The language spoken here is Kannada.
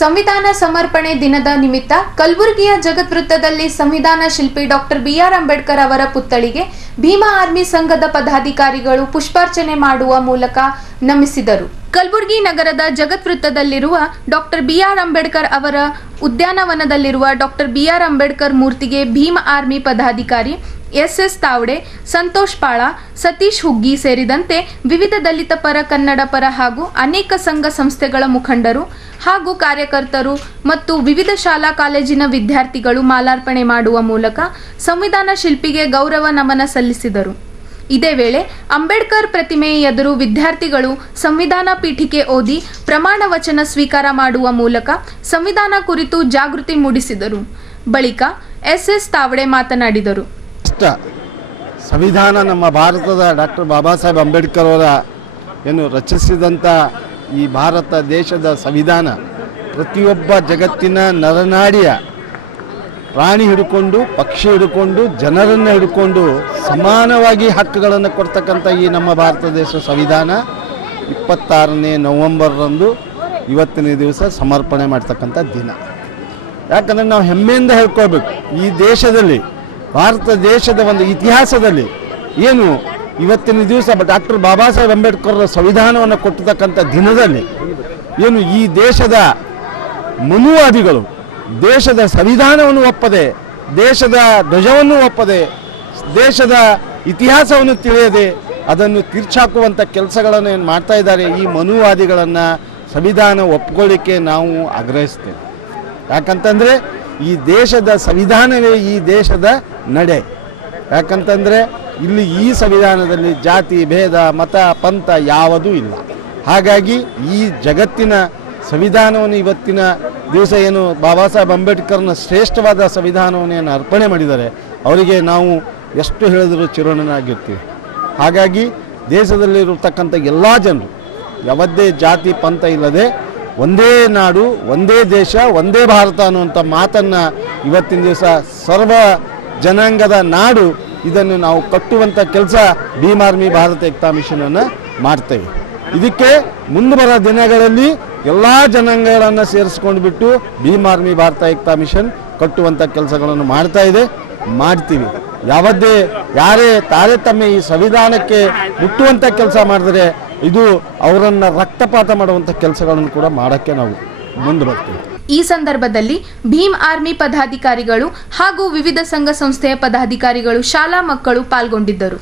ಸಂವಿಧಾನ ಸಮರ್ಪಣೆ ದಿನದ ನಿಮಿತ್ತ ಕಲಬುರಗಿಯ ಜಗತ್ ವೃತ್ತದಲ್ಲಿ ಸಂವಿಧಾನ ಶಿಲ್ಪಿ ಡಾಕ್ಟರ್ ಬಿ.ಆರ್. ಅಂಬೇಡ್ಕರ್ ಅವರ ಪುತ್ಥಳಿಗೆ ಭೀಮಾ ಆರ್ಮಿ ಸಂಘದ ಪದಾಧಿಕಾರಿಗಳು ಪುಷ್ಪಾರ್ಚನೆ ಮಾಡುವ ಮೂಲಕ ನಮಿಸಿದರು. ಕಲಬುರಗಿ ನಗರದ ಜಗತ್ ವೃತ್ತದಲ್ಲಿರುವ ಡಾಕ್ಟರ್ ಬಿ.ಆರ್. ಅಂಬೇಡ್ಕರ್ ಅವರ ಉದ್ಯಾನವನದಲ್ಲಿರುವ ಡಾಕ್ಟರ್ ಬಿ.ಆರ್. ಅಂಬೇಡ್ಕರ್ ಮೂರ್ತಿಗೆ ಭೀಮಾ ಆರ್ಮಿ ಪದಾಧಿಕಾರಿ ಎಸ್. ತಾವಡೆ, ಸಂತೋಷ್ ಪಾಳ, ಸತೀಶ್ ಹುಗ್ಗಿ ಸೇರಿದಂತೆ ವಿವಿಧ ದಲಿತ ಪರ, ಕನ್ನಡ ಪರ ಹಾಗೂ ಅನೇಕ ಸಂಘ ಸಂಸ್ಥೆಗಳ ಮುಖಂಡರು ಹಾಗೂ ಕಾರ್ಯಕರ್ತರು ಮತ್ತು ವಿವಿಧ ಶಾಲಾ ಕಾಲೇಜಿನ ವಿದ್ಯಾರ್ಥಿಗಳು ಮಾಲಾರ್ಪಣೆ ಮಾಡುವ ಮೂಲಕ ಸಂವಿಧಾನ ಶಿಲ್ಪಿಗೆ ಗೌರವ ನಮನ ಸಲ್ಲಿಸಿದರು. ಇದೇ ವೇಳೆ ಅಂಬೇಡ್ಕರ್ ಪ್ರತಿಮೆಯ ಎದುರು ವಿದ್ಯಾರ್ಥಿಗಳು ಸಂವಿಧಾನ ಪೀಠಿಕೆ ಓದಿ ಪ್ರಮಾಣ ವಚನ ಸ್ವೀಕಾರ ಮಾಡುವ ಮೂಲಕ ಸಂವಿಧಾನ ಕುರಿತು ಜಾಗೃತಿ ಮೂಡಿಸಿದರು. ಬಳಿಕ ಎಸ್. ತಾವಡೆ ಮಾತನಾಡಿದರು. ಸಂವಿಧಾನ ನಮ್ಮ ಭಾರತದ ಡಾಕ್ಟರ್ ಬಾಬಾ ಸಾಹೇಬ್ ಅಂಬೇಡ್ಕರ್ ಅವರ ಏನು ರಚಿಸಿದಂಥ ಈ ಭಾರತ ದೇಶದ ಸಂವಿಧಾನ ಪ್ರತಿಯೊಬ್ಬ ಜಗತ್ತಿನ ನರನಾಡಿಯ ಪ್ರಾಣಿ ಹಿಡ್ಕೊಂಡು, ಪಕ್ಷಿ ಹಿಡ್ಕೊಂಡು, ಜನರನ್ನು ಹಿಡ್ಕೊಂಡು ಸಮಾನವಾಗಿ ಹಕ್ಕುಗಳನ್ನು ಕೊಡ್ತಕ್ಕಂಥ ಈ ನಮ್ಮ ಭಾರತ ದೇಶ ಸಂವಿಧಾನ 26ನೇ ನವೆಂಬರ್ರಂದು ಇವತ್ತಿನ ದಿವಸ ಸಮರ್ಪಣೆ ಮಾಡ್ತಕ್ಕಂಥ ದಿನ. ಯಾಕಂದರೆ ನಾವು ಹೆಮ್ಮೆಯಿಂದ ಹೇಳ್ಕೊಳ್ಬೇಕು, ಈ ದೇಶದಲ್ಲಿ ಭಾರತ ದೇಶದ ಒಂದು ಇತಿಹಾಸದಲ್ಲಿ ಏನು ಇವತ್ತಿನ ದಿವಸ ಡಾಕ್ಟರ್ ಬಾಬಾ ಸಾಹೇಬ್ ಅಂಬೇಡ್ಕರ್ ಸಂವಿಧಾನವನ್ನು ಕೊಟ್ಟತಕ್ಕಂಥ ದಿನದಲ್ಲಿ ಏನು ಈ ದೇಶದ ಮನುವಾದಿಗಳು ದೇಶದ ಸಂವಿಧಾನವನ್ನು ಒಪ್ಪದೆ, ದೇಶದ ಧ್ವಜವನ್ನು ಒಪ್ಪದೆ, ದೇಶದ ಇತಿಹಾಸವನ್ನು ತಿಳಿಯದೆ ಅದನ್ನು ತಿರ್ಚಾಕುವಂಥ ಕೆಲಸಗಳನ್ನು ಏನು ಮಾಡ್ತಾ ಇದ್ದಾರೆ. ಈ ಮನುವಾದಿಗಳನ್ನು ಸಂವಿಧಾನ ಒಪ್ಕೊಳ್ಳಿಕ್ಕೆ ನಾವು ಆಗ್ರಹಿಸ್ತೇವೆ. ಯಾಕಂತಂದರೆ ಈ ದೇಶದ ಸಂವಿಧಾನವೇ ಈ ದೇಶದ ನಡೆ. ಯಾಕಂತಂದರೆ ಇಲ್ಲಿ ಈ ಸಂವಿಧಾನದಲ್ಲಿ ಜಾತಿ ಭೇದ, ಮತ, ಪಂಥ ಯಾವುದೂ ಇಲ್ಲ. ಹಾಗಾಗಿ ಈ ಜಗತ್ತಿನ ಸಂವಿಧಾನವನ್ನು ಇವತ್ತಿನ ದಿವಸ ಏನು ಬಾಬಾ ಸಾಹೇಬ್ ಅಂಬೇಡ್ಕರ್ನ ಶ್ರೇಷ್ಠವಾದ ಸಂವಿಧಾನವನ್ನು ಏನು ಅರ್ಪಣೆ ಮಾಡಿದ್ದಾರೆ, ಅವರಿಗೆ ನಾವು ಎಷ್ಟು ಹೇಳಿದರೂ ಚಿರೋಣನಾಗಿರ್ತೀವಿ. ಹಾಗಾಗಿ ದೇಶದಲ್ಲಿರತಕ್ಕಂಥ ಎಲ್ಲ ಜನರು ಯಾವುದೇ ಜಾತಿ ಪಂಥ ಇಲ್ಲದೆ ಒಂದೇ ನಾಡು, ಒಂದೇ ದೇಶ, ಒಂದೇ ಭಾರತ ಅನ್ನುವಂಥ ಮಾತನ್ನು ಇವತ್ತಿನ ದಿವಸ ಸರ್ವ ಜನಾಂಗದ ನಾಡು ಇದನ್ನು ನಾವು ಕಟ್ಟುವಂಥ ಕೆಲಸ ಭೀಮ್ ಆರ್ಮಿ ಭಾರತ ಏಕತಾ ಮಿಷನನ್ನು ಮಾಡ್ತೇವೆ. ಇದಕ್ಕೆ ಮುಂದೆ ಬರೋ ದಿನಗಳಲ್ಲಿ ಎಲ್ಲ ಜನಾಂಗಗಳನ್ನು ಸೇರಿಸ್ಕೊಂಡು ಬಿಟ್ಟು ಭೀಮ್ ಆರ್ಮಿ ಭಾರತ ಏಕತಾ ಮಿಷನ್ ಕಟ್ಟುವಂಥ ಕೆಲಸಗಳನ್ನು ಮಾಡ್ತೀವಿ. ಯಾರೇ ತಾರತಮ್ಯ ಈ ಸಂವಿಧಾನಕ್ಕೆ ಮುಟ್ಟುವಂಥ ಕೆಲಸ ಮಾಡಿದ್ರೆ ಇದು ಅವರನ್ನು ರಕ್ತಪಾತ ಮಾಡುವಂಥ ಕೆಲಸಗಳನ್ನು ಕೂಡ ಮಾಡೋಕ್ಕೆ ನಾವು ಮುಂದೆ ಬರ್ತೀವಿ. ಈ ಸಂದರ್ಭದಲ್ಲಿ ಭೀಮ್ ಆರ್ಮಿ ಪದಾಧಿಕಾರಿಗಳು ಹಾಗೂ ವಿವಿಧ ಸಂಘ ಸಂಸ್ಥೆಯ ಪದಾಧಿಕಾರಿಗಳು, ಶಾಲಾ ಮಕ್ಕಳು ಪಾಲ್ಗೊಂಡಿದ್ದರು.